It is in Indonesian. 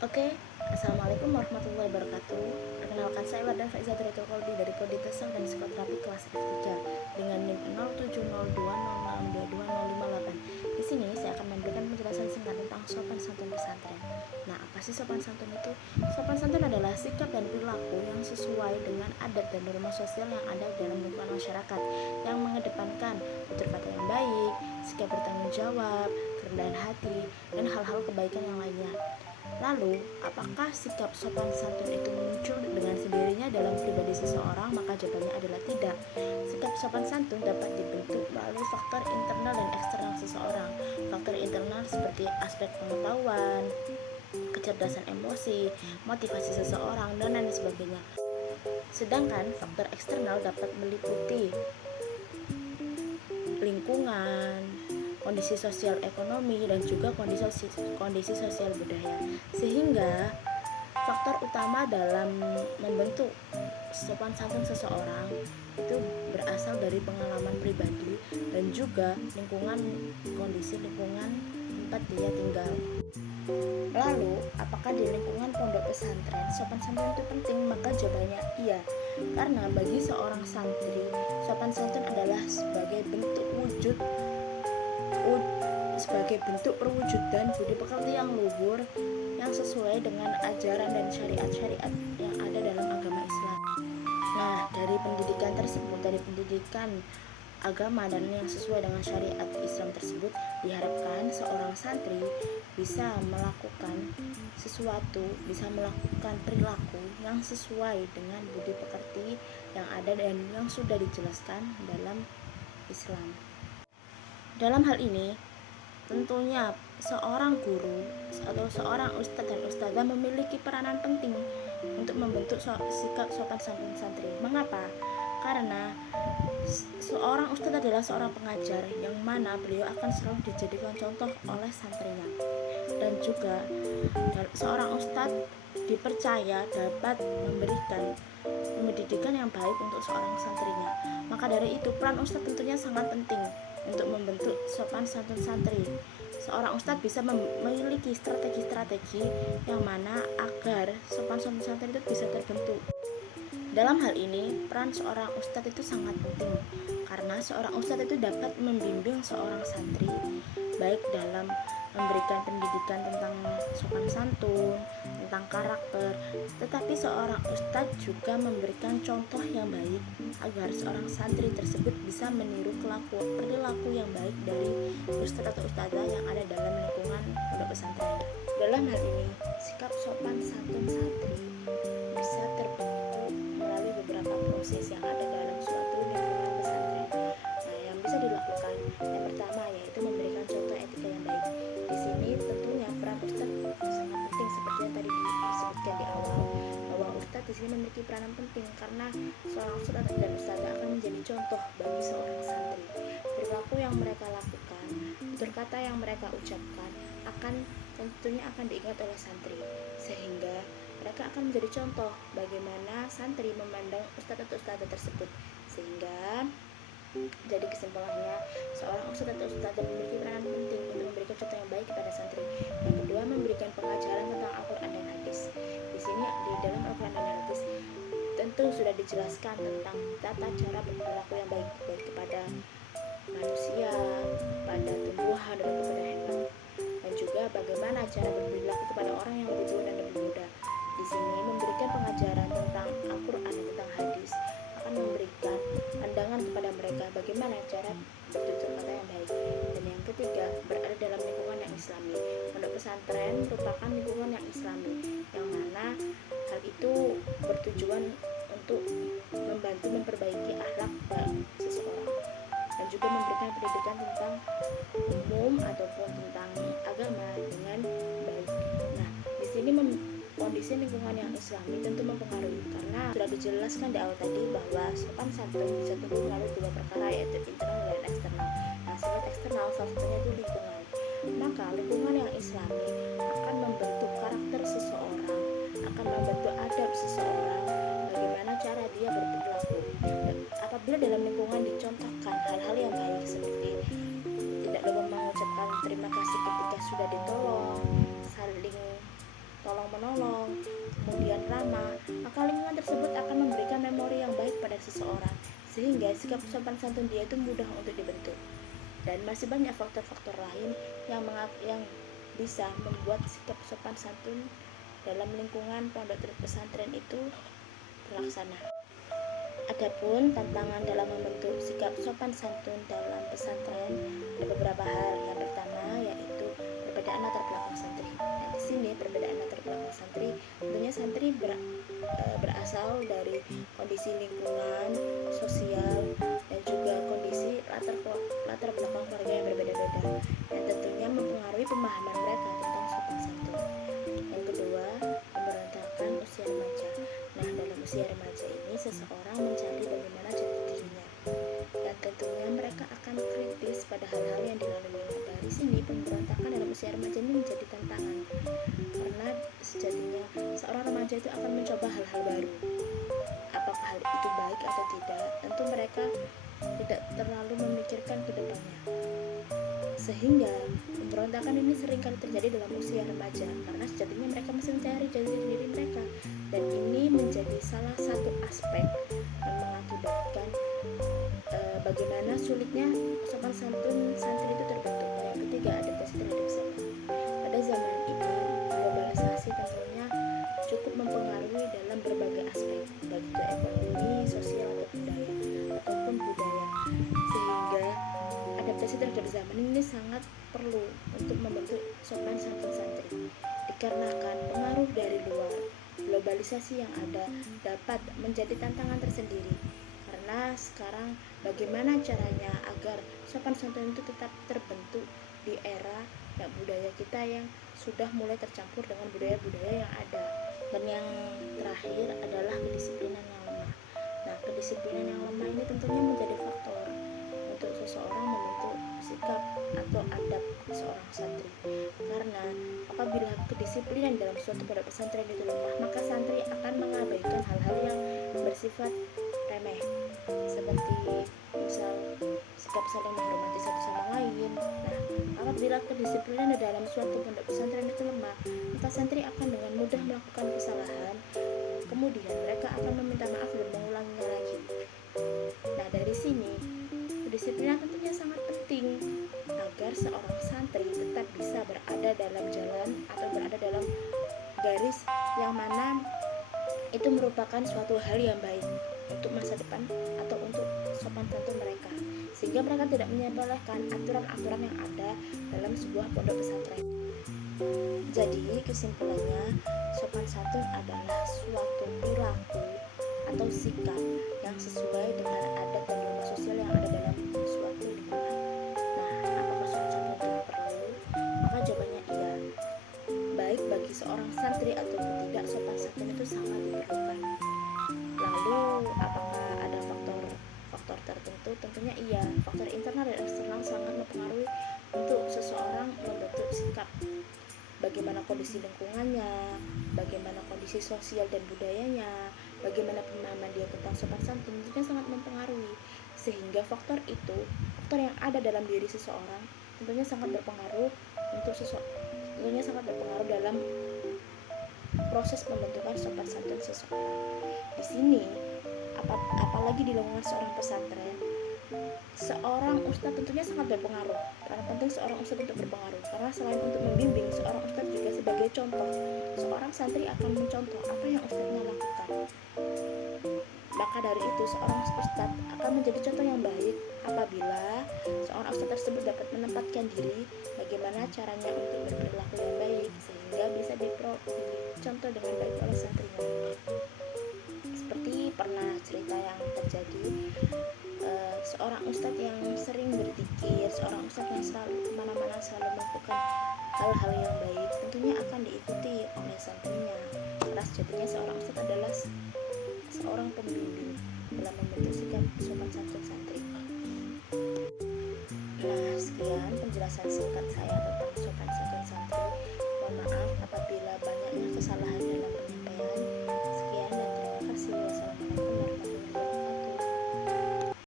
Oke, Assalamualaikum warahmatullahi wabarakatuh. Perkenalkan saya Wardah Faiza Triatul Kolbi dari Prodi Tesal dan Psikoterapi kelas F3 dengan NIM 070206220588. Di sini saya akan memberikan penjelasan singkat tentang sopan santun pesantren. Nah, apa sih sopan santun itu? Sopan santun adalah sikap dan perilaku yang sesuai dengan adat dan norma sosial yang ada dalam lingkungan masyarakat, yang mengedepankan tutur kata yang baik, sikap bertanggung jawab, kerendahan hati, dan hal-hal kebaikan yang lainnya. Lalu, apakah sikap sopan santun itu muncul dengan sendirinya dalam pribadi seseorang? Maka jawabannya adalah tidak. Sikap sopan santun dapat dibentuk melalui faktor internal dan eksternal seseorang. Faktor internal seperti aspek pengetahuan, kecerdasan emosi, motivasi seseorang, dan lain sebagainya. Sedangkan faktor eksternal dapat meliputi lingkungan, kondisi sosial ekonomi, dan juga kondisi sosial budaya. Sehingga faktor utama dalam membentuk sopan santun seseorang itu berasal dari pengalaman pribadi dan juga kondisi lingkungan tempat dia tinggal. Lalu, apakah di lingkungan pondok pesantren sopan santun itu penting? Maka jawabannya iya. Karena bagi seorang santri, sopan santun adalah sebagai bentuk perwujudan budi pekerti yang luhur yang sesuai dengan ajaran dan syariat-syariat yang ada dalam agama Islam. Nah, dari pendidikan agama dan yang sesuai dengan syariat Islam tersebut, diharapkan seorang santri bisa melakukan perilaku yang sesuai dengan budi pekerti yang ada dan yang sudah dijelaskan dalam Islam. Dalam hal ini, tentunya seorang guru atau seorang ustadz dan ustadzah memiliki peranan penting untuk membentuk sikap sopan santun santri. Mengapa? Karena seorang ustadz adalah seorang pengajar yang mana beliau akan selalu dijadikan contoh oleh santrinya. Dan juga seorang ustadz dipercaya dapat memberikan pendidikan yang baik untuk seorang santrinya. Maka dari itu peran ustadz tentunya sangat penting untuk membentuk sopan santun santri. Seorang ustadz bisa memiliki strategi-strategi yang mana agar sopan santun santri itu bisa terbentuk. Dalam hal ini, peran seorang ustadz itu sangat penting karena seorang ustadz itu dapat membimbing seorang santri baik dalam memberikan pendidikan tentang sopan santun, tentang karakter, tetapi seorang ustadz juga memberikan contoh yang baik agar seorang santri tersebut bisa meniru perilaku yang baik dari ustadz atau ustadzah yang ada dalam lingkungan pondok pesantren. Dalam hal ini, sikap sopan santun santri bisa terbentuk melalui beberapa proses yang ada dalam suatu lingkungan pesantren. Nah, yang bisa dilakukan yang pertama yaitu memberikan contoh etika yang baik. Di sini tentunya peran ustadz sangat penting seperti yang tadi disebutkan di awal, bahwa ustadz di sini memiliki peranan penting karena seorang ustadz dan ustadzah akan menjadi contoh bagi seorang santri. Perilaku yang mereka lakukan, tutur kata yang mereka ucapkan tentunya akan diingat oleh santri, sehingga mereka akan menjadi contoh bagaimana santri memandang ustadz atau ustadzah tersebut. Sehingga jadi kesimpulannya, seorang ustadz atau ustadzah memiliki peranan penting untuk memberikan contoh yang baik kepada santri. Yang kedua, memberikan pengajaran tentang Al-Quran dan Hadis. Di sini di dalam Al-Quran dan Hadis tentu sudah dijelaskan tentang tata cara berperilaku yang baik kepada manusia, pada tumbuhan dan kepada hewan, dan juga bagaimana cara berperilaku kepada orang yang lebih tua dan lebih muda. Di sini memberikan pengajaran tentang Al-Quran dan tentang hadis akan memberikan pandangan kepada mereka bagaimana cara bertutur kata yang baik. Dan yang ketiga, berada dalam lingkungan yang islami. Pondok pesantren merupakan lingkungan yang islami, yang mana hal itu bertujuan untuk membantu memperbaiki akhlak seseorang dan juga memberikan pendidikan tentang umum ataupun tentang agama dengan baik. Nah, di sini kondisi lingkungan yang islami tentu mempengaruhi karena sudah dijelaskan di awal tadi bahwa sopan santun bisa tumbuh melalui dua perkara, yaitu internal dan eksternal. Nah, sifat eksternal salah satunya itu lingkungan. Maka lingkungan yang islami akan membentuk karakter seseorang, akan membentuk adab seseorang, bagaimana cara dia berperilaku. Dan apabila dalam lingkungan dicontohkan hal-hal yang baik seperti tidak lupa mengucapkan terima kasih ketika sudah ditolong, saling ramah, maka lingkungan tersebut akan memberikan memori yang baik pada seseorang, sehingga sikap sopan santun dia itu mudah untuk dibentuk. Dan masih banyak faktor-faktor lain yang bisa membuat sikap sopan santun dalam lingkungan pondok pesantren itu terlaksana. Adapun tantangan dalam membentuk sikap sopan santun dalam pesantren ada beberapa hal. Yang pertama yaitu perbedaan latar belakang santri. Nah, di sini perbedaan latar belakang santri, tentunya santri berasal dari kondisi lingkungan, sosial, dan juga kondisi latar belakang keluarga yang berbeda-beda, dan tentunya mempengaruhi pemahaman mereka tentang sopan santun. Yang kedua, pemberontakan usia remaja. Nah, dalam usia remaja ini seseorang mencari bagaimana jati dirinya, dan tentunya mereka akan kritis pada hal-hal yang dilalui. Dari sini pemberontakan dalam usia remaja ini menjadi tantangan, karena sejatinya seorang remaja itu akan mencoba hal-hal baru. Apakah hal itu baik atau tidak, tentu mereka tidak terlalu memikirkan ke depannya. Sehingga pemberontakan ini seringkali terjadi dalam usia remaja, karena sejatinya mereka masih mencari jati diri mereka, dan ini menjadi salah satu aspek yang mengakibatkan bagaimana sulitnya sopan santun santri itu terbentuk. Yang ketiga, adaptasi terhadap zaman. Pada zaman ini globalisasi tentunya cukup mempengaruhi dalam berbagai aspek, baik itu ekonomi, sosial, ataupun budaya, sehingga adaptasi terhadap zaman ini sangat perlu untuk membentuk sopan santun santri, dikarenakan pengaruh dari luar globalisasi yang ada dapat menjadi tantangan tersendiri. Karena sekarang bagaimana caranya agar sopan santun itu tetap terbentuk di era budaya kita yang sudah mulai tercampur dengan budaya-budaya yang ada. Dan yang terakhir adalah kedisiplinan yang lemah. Nah, kedisiplinan yang lemah ini tentunya menjadi faktor untuk seseorang membentuk sikap atau adab seorang santri. Karena apabila kedisiplinan dalam suatu pondok pesantren itu lemah, maka santri akan mengabaikan hal-hal yang bersifat remeh, seperti misal sikap saling menghormati satu sama lain. Nah, apabila kedisiplinan dalam suatu pondok pesantren itu lemah, maka santri akan dengan mudah melakukan kesalahan, kemudian mereka akan meminta maaf dan mengulanginya lagi. Nah, dari sini kedisiplinan tentunya sangat penting agar seorang santri tetap bisa berada dalam jalan atau berada dalam garis yang mana itu merupakan suatu hal yang baik untuk masa depan atau untuk sopan santun mereka, sehingga mereka tidak menyepelekan aturan-aturan yang ada dalam sebuah pondok pesantren. Jadi kesimpulannya, sopan santun adalah suatu perilaku atau sikap yang sesuai dengan adat dan norma sosial yang ada dalam suatu lingkungan. Nah, apakah sopan santun itu perlu? Maka jawabannya iya. Baik bagi seorang santri ataupun tidak, sopan santun itu sangat diperlukan. Lalu apakah ada faktor tertentu? Tentunya iya. Faktor internal dan eksternal sangat mempengaruhi untuk seseorang membentuk sikap. Bagaimana kondisi lingkungannya, bagaimana kondisi sosial dan budayanya, bagaimana pemahaman dia tentang sopan santun, tentunya sangat mempengaruhi. Sehingga faktor yang ada dalam diri seseorang tentunya sangat berpengaruh dalam proses pembentukan sopan santun seseorang. Di sini, apalagi di lingkungan seorang pesantren, seorang ustadz tentunya sangat berpengaruh. Karena penting seorang ustadz untuk berpengaruh, karena selain untuk membimbing, seorang ustadz juga sebagai contoh. Seorang santri akan mencontoh apa yang ustadznya lakukan. Maka dari itu seorang ustadz akan menjadi contoh yang baik apabila seorang ustadz tersebut dapat menempatkan diri bagaimana caranya untuk berperilaku yang baik, sehingga bisa dicontoh dengan baik oleh santrinya. Seperti pernah cerita yang terjadi, seorang ustadz yang sering berzikir, seorang ustadz yang selalu kemana-mana selalu melakukan hal-hal yang baik, tentunya akan diikuti oleh santrinya, karena sejatinya seorang ustadz adalah seorang pembimbing dalam membentuk sikap sopan santun santri. Nah, sekian penjelasan singkat saya tentang sopan santun santri. Mohon maaf apabila banyaknya kesalahan dalam penyampaian.